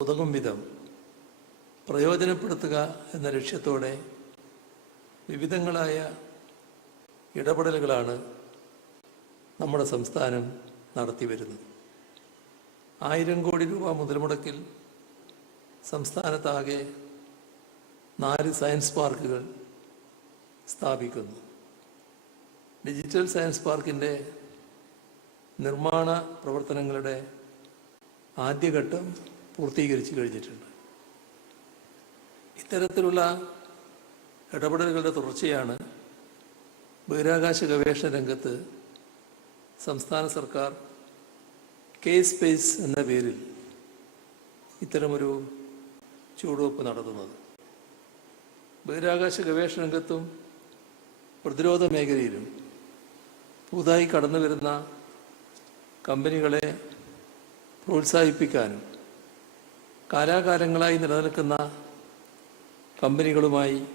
ഉതകും വിധം പ്രയോജനപ്പെടുത്തുക എന്ന ലക്ഷ്യത്തോടെ വിവിധങ്ങളായ ഇടപെടലുകളാണ് നമ്മുടെ സംസ്ഥാനം നടത്തി വരുന്നത്. ആയിരം കോടി രൂപ മുതൽ മുടക്കിൽ സംസ്ഥാനത്താകെ നാല് സയൻസ് പാർക്കുകൾ സ്ഥാപിക്കുന്നു. ഡിജിറ്റൽ സയൻസ് പാർക്കിന്റെ നിർമ്മാണ പ്രവർത്തനങ്ങളുടെ ആദ്യഘട്ടം പൂർത്തീകരിച്ചു കഴിഞ്ഞിട്ടുണ്ട്. ഇത്തരത്തിലുള്ള ഇടപെടലുകളുടെ തുടർച്ചയാണ് ബഹിരാകാശ ഗവേഷണ രംഗത്ത് സംസ്ഥാന സർക്കാർ കെ സ്പേസ് എന്ന പേരിൽ ഇത്തരമൊരു ചുവടുവെപ്പ് നടത്തുന്നത്. ബഹിരാകാശ ഗവേഷണ രംഗത്തും പ്രതിരോധ മേഖലയിലും പുതുതായി കടന്നു വരുന്ന കമ്പനികളെ പ്രോത്സാഹിപ്പിക്കാനും കാലാകാലങ്ങളായി നിലനിൽക്കുന്ന കമ്പനികളുമായി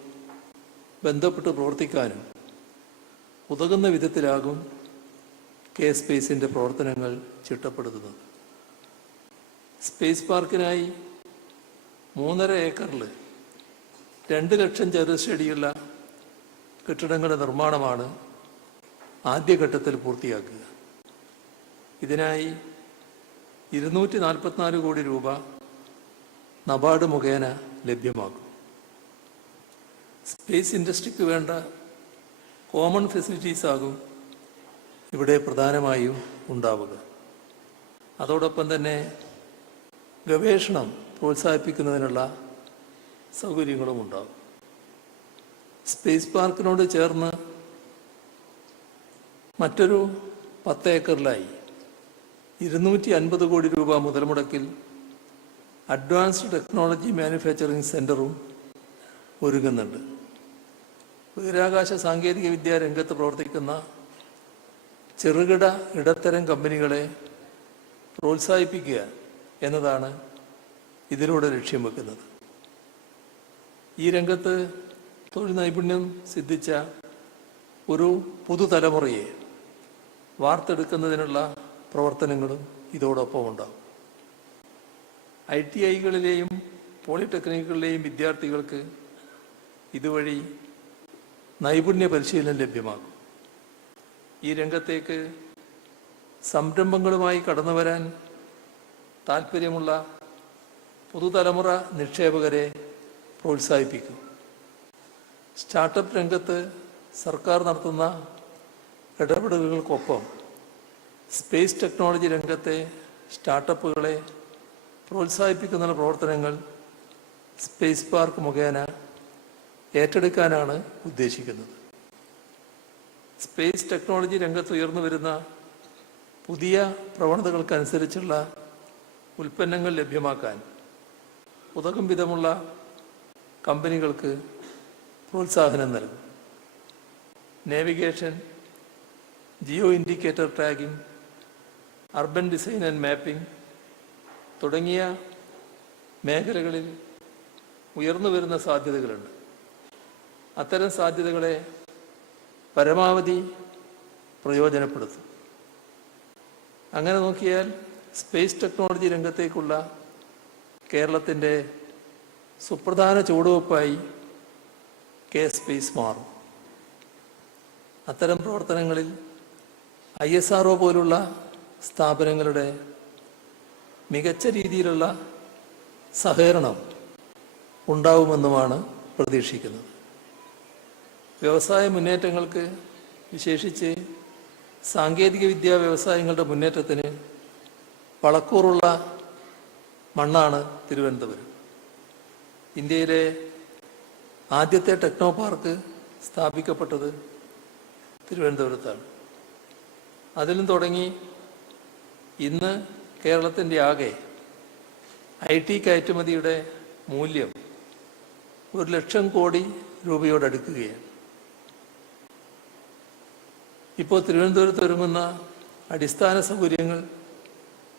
ബന്ധപ്പെട്ട് പ്രവർത്തിക്കാനും ഉതകുന്ന വിധത്തിലാകും കെ സ്പേസിന്റെ പ്രവർത്തനങ്ങൾ ചിട്ടപ്പെടുത്തുന്നത്. സ്പേസ് പാർക്കിനായി മൂന്നര ഏക്കറിൽ രണ്ട് ലക്ഷം ചതുരശ്രടിയുള്ള കെട്ടിടങ്ങളുടെ നിർമ്മാണമാണ് ആദ്യഘട്ടത്തിൽ പൂർത്തിയാക്കുക. ഇതിനായി ഇരുന്നൂറ്റി നാൽപ്പത്തിനാല് കോടി രൂപ നബാർഡ് മുഖേന ലഭ്യമാക്കും. സ്പേസ് ഇൻഡസ്ട്രിക്ക് വേണ്ട കോമൺ ഫെസിലിറ്റീസ് ആകും ഇവിടെ പ്രധാനമായും ഉണ്ടാവുക. അതോടൊപ്പം തന്നെ ഗവേഷണം പ്രോത്സാഹിപ്പിക്കുന്നതിനുള്ള സൗകര്യങ്ങളും ഉണ്ടാകും. സ്പേസ് പാർക്കിനോട് ചേർന്ന് മറ്റൊരു പത്ത് ഏക്കറിലായി ഇരുന്നൂറ്റി അൻപത് കോടി രൂപ മുതൽ മുടക്കിൽ അഡ്വാൻസ്ഡ് ടെക്നോളജി മാനുഫാക്ചറിങ് സെന്ററും ഒരുങ്ങുന്നുണ്ട്. ബഹിരാകാശ സാങ്കേതിക വിദ്യാ രംഗത്ത് പ്രവർത്തിക്കുന്ന ചെറുകിട ഇടത്തരം കമ്പനികളെ പ്രോത്സാഹിപ്പിക്കുക എന്നതാണ് ഇതിലൂടെ ലക്ഷ്യം വെക്കുന്നത്. ഈ രംഗത്ത് തൊഴിൽ നൈപുണ്യം സിദ്ധിച്ച ഒരു പുതുതലമുറയെ വാർത്തെടുക്കുന്നതിനുള്ള പ്രവർത്തനങ്ങളും ഇതോടൊപ്പം ഉണ്ടാകും ഐ ടി ഐകളിലെയും പോളിടെക്നിക്കുകളിലെയും വിദ്യാർത്ഥികൾക്ക് ഇതുവഴി നൈപുണ്യ പരിശീലനം ലഭ്യമാകും. ഈ രംഗത്തേക്ക് സംരംഭങ്ങളുമായി കടന്നു വരാൻ താല്പര്യമുള്ള പുതുതലമുറ നിക്ഷേപകരെ പ്രോത്സാഹിപ്പിക്കും. സ്റ്റാർട്ടപ്പ് രംഗത്ത് സർക്കാർ നടത്തുന്ന ഇടപെടലുകൾക്കൊപ്പം സ്പേസ് ടെക്നോളജി രംഗത്തെ സ്റ്റാർട്ടപ്പുകളെ പ്രോത്സാഹിപ്പിക്കുന്ന പ്രവർത്തനങ്ങൾ സ്പേസ് പാർക്ക് മുഖേന ഏറ്റെടുക്കാനാണ് ഉദ്ദേശിക്കുന്നത്. സ്പേസ് ടെക്നോളജി രംഗത്ത് ഉയർന്നു വരുന്ന പുതിയ പ്രവണതകൾക്കനുസരിച്ചുള്ള ഉൽപ്പന്നങ്ങൾ ലഭ്യമാക്കാൻ ഉതകും വിധമുള്ള കമ്പനികൾക്ക് പ്രോത്സാഹനം നൽകും. Navigation geo indicator tracking urban design and mapping തുടങ്ങിയ മേഖലകളിൽ ഉയർന്നു വരുന്ന സാധ്യതകളുണ്ട്. അത്തരം സാധ്യതകളെ പരമാവധി പ്രയോജനപ്പെടുത്തും. അങ്ങനെ നോക്കിയാൽ സ്പേസ് ടെക്നോളജി രംഗത്തേക്കുള്ള കേരളത്തിന്റെ സുപ്രധാന ചുവടുവെപ്പായി കെ സ്പേസ് മാറും. അത്തരം പ്രവർത്തനങ്ങളിൽ ഐ എസ് ആർ പോലുള്ള സ്ഥാപനങ്ങളുടെ മികച്ച രീതിയിലുള്ള സഹകരണം ഉണ്ടാവുമെന്നുമാണ് പ്രതീക്ഷിക്കുന്നത്. വ്യവസായ മുന്നേറ്റങ്ങൾക്ക് വിശേഷിച്ച് സാങ്കേതിക വിദ്യാ വ്യവസായങ്ങളുടെ മുന്നേറ്റത്തിന് വളക്കൂറുള്ള മണ്ണാണ് തിരുവനന്തപുരം. ഇന്ത്യയിലെ ആദ്യത്തെ ടെക്നോ പാർക്ക് സ്ഥാപിക്കപ്പെട്ടത് തിരുവനന്തപുരത്താണ്. അതിലും തുടങ്ങി ഇന്ന് കേരളത്തിന്റെ ആകെ ഐ ടി കയറ്റുമതിയുടെ മൂല്യം ഒരു ലക്ഷം കോടി രൂപയോടടുക്കുകയാണ് ഇപ്പോൾ തിരുവനന്തപുരത്ത് ഒരുങ്ങുന്ന അടിസ്ഥാന സൗകര്യങ്ങൾ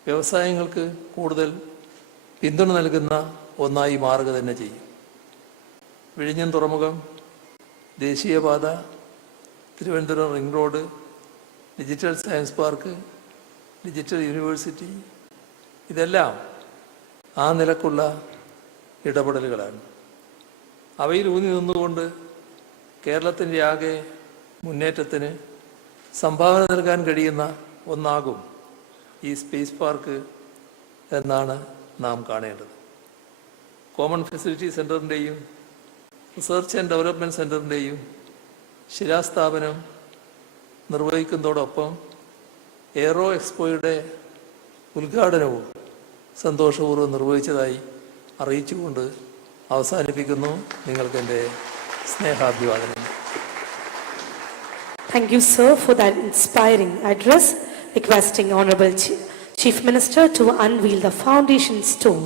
വ്യവസായങ്ങൾക്ക് കൂടുതൽ പിന്തുണ നൽകുന്ന ഒന്നായി മാറുക തന്നെ ചെയ്യും. വിഴിഞ്ഞം തുറമുഖം ദേശീയപാത Thiruvananthapuram ring road digital science park digital university ഇതെല്ലാം ആ നിലക്കുള്ള ഇടപെടലുകളാണ്. അവയിൽ ഊന്നി നിന്നുകൊണ്ട് കേരളത്തിന്റെ ആകെ മുന്നേറ്റത്തിന് സംഭാവന നൽകാൻ കഴിയുന്ന ഒന്നാകും ഈ സ്പേസ് പാർക്ക് എന്നാണ് നാം കാണേണ്ടത്. കോമൺ ഫെസിലിറ്റി സെന്ററിന്റെയും റിസർച്ച് ആൻഡ് ഡെവലപ്മെന്റ് സെന്ററിന്റെയും ശിലാസ്ഥാപനം നിർവഹിക്കുന്നതോടൊപ്പം എയ്റോ എക്സ്പോയുടെ ഉദ്ഘാടനവും സന്തോഷപൂർവം നിർവഹിച്ചതായി അറിയിച്ചുകൊണ്ട് അവസാനിപ്പിക്കുന്നു നിങ്ങൾക്കെന്റെ സ്നേഹാഭിവാദനം thank you sir for that inspiring address requesting honourable chief minister to unveil the foundation stone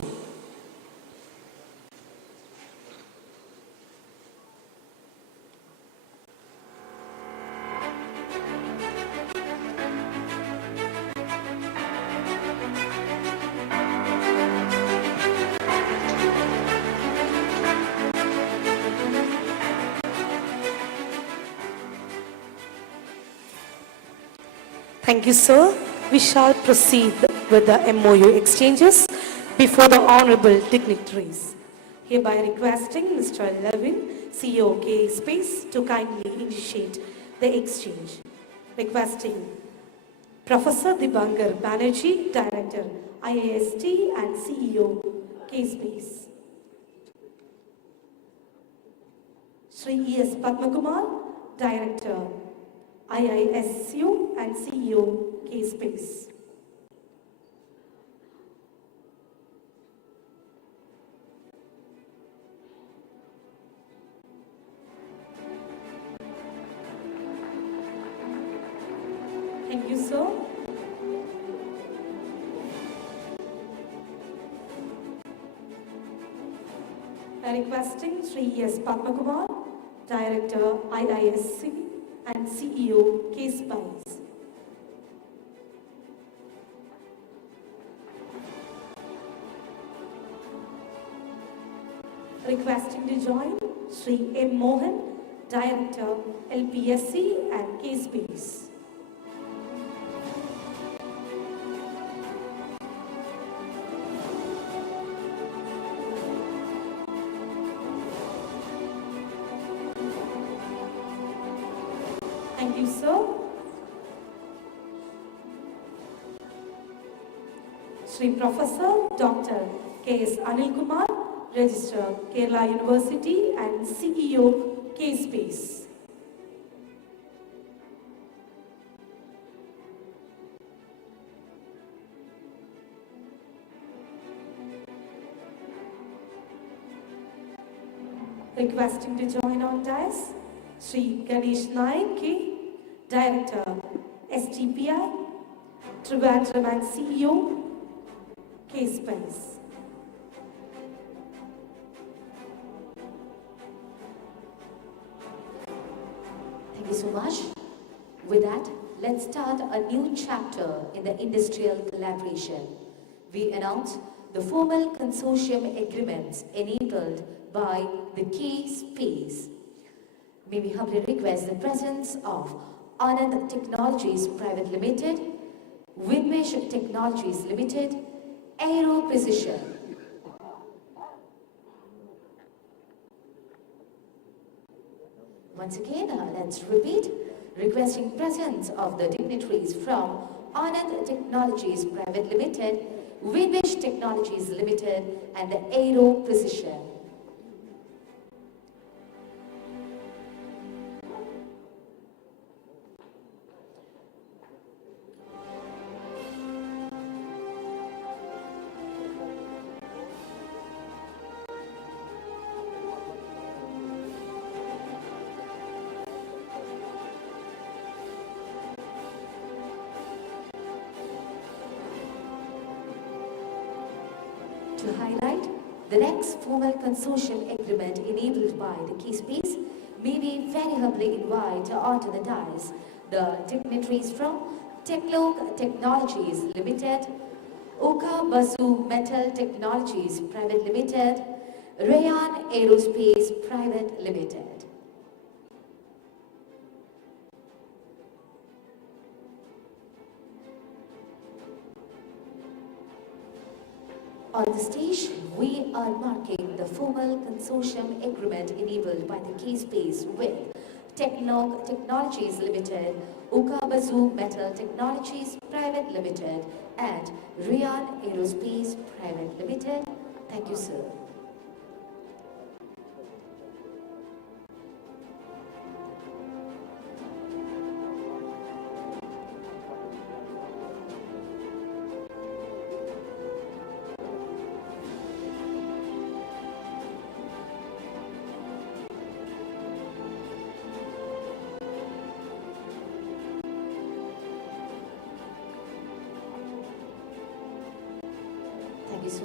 Thank you, sir. We shall proceed with the MOU exchanges before the honorable dignitaries. Hereby requesting Mr. Levin, CEO K Space, to kindly initiate the exchange. Requesting Professor Dibangar Banerjee, Director, IAST and CEO K Space. Sri E.S. Padmakumar, Director, IISU and CEO K-Space. Thank you, sir. I requesting Sri S. Padmakumar, Director IISC and CEO K-Spice. Requesting to join Sri M. Mohan, Director LPSC and K-Space. Thank Sri Professor Dr. K.S. Anil Kumar, Registrar, Kerala University and CEO K-Space. Requesting to join on dais, Sri Ganesh Naik, Director, STPI, Trivandrum and CEO, K-Space. Thank you so much. With that, let's start a new chapter in the industrial collaboration. We announce the formal consortium agreements enabled by the key Space. May we humbly request the presence of Anand Technologies Private Limited, Winmesh Technologies Limited, Aero Precision, Once again, uh, let's repeat, requesting presence of the dignitaries from Anand Technologies Private Limited, Winwish Technologies Limited, and the Aero Precision. To highlight, the next formal consortium agreement enabled by the key space may we very humbly invite onto the dais the dignitaries from Techlog Technologies Limited, Oka Basu Metal Technologies Private Limited, Rayan Aerospace Private Limited. On the stage, we are marking the formal consortium agreement enabled by the K-Space with Technog Technologies Limited, Ukabazu Metal Technologies Private Limited, and Rian Aerospace Private Limited. Thank you, sir.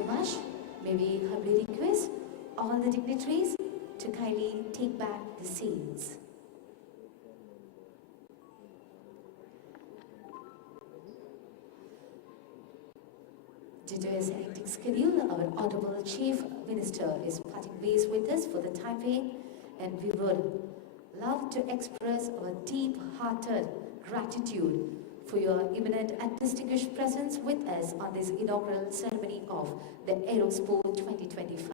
Much. May we humbly request all the dignitaries to kindly take back the scenes. Due to his hectic schedule, our Honorable Chief Minister is parting ways with us for the time being, and we would love to express our deep-hearted gratitude for your imminent and distinguished presence with us on this inaugural ceremony of the Aerosport 2025.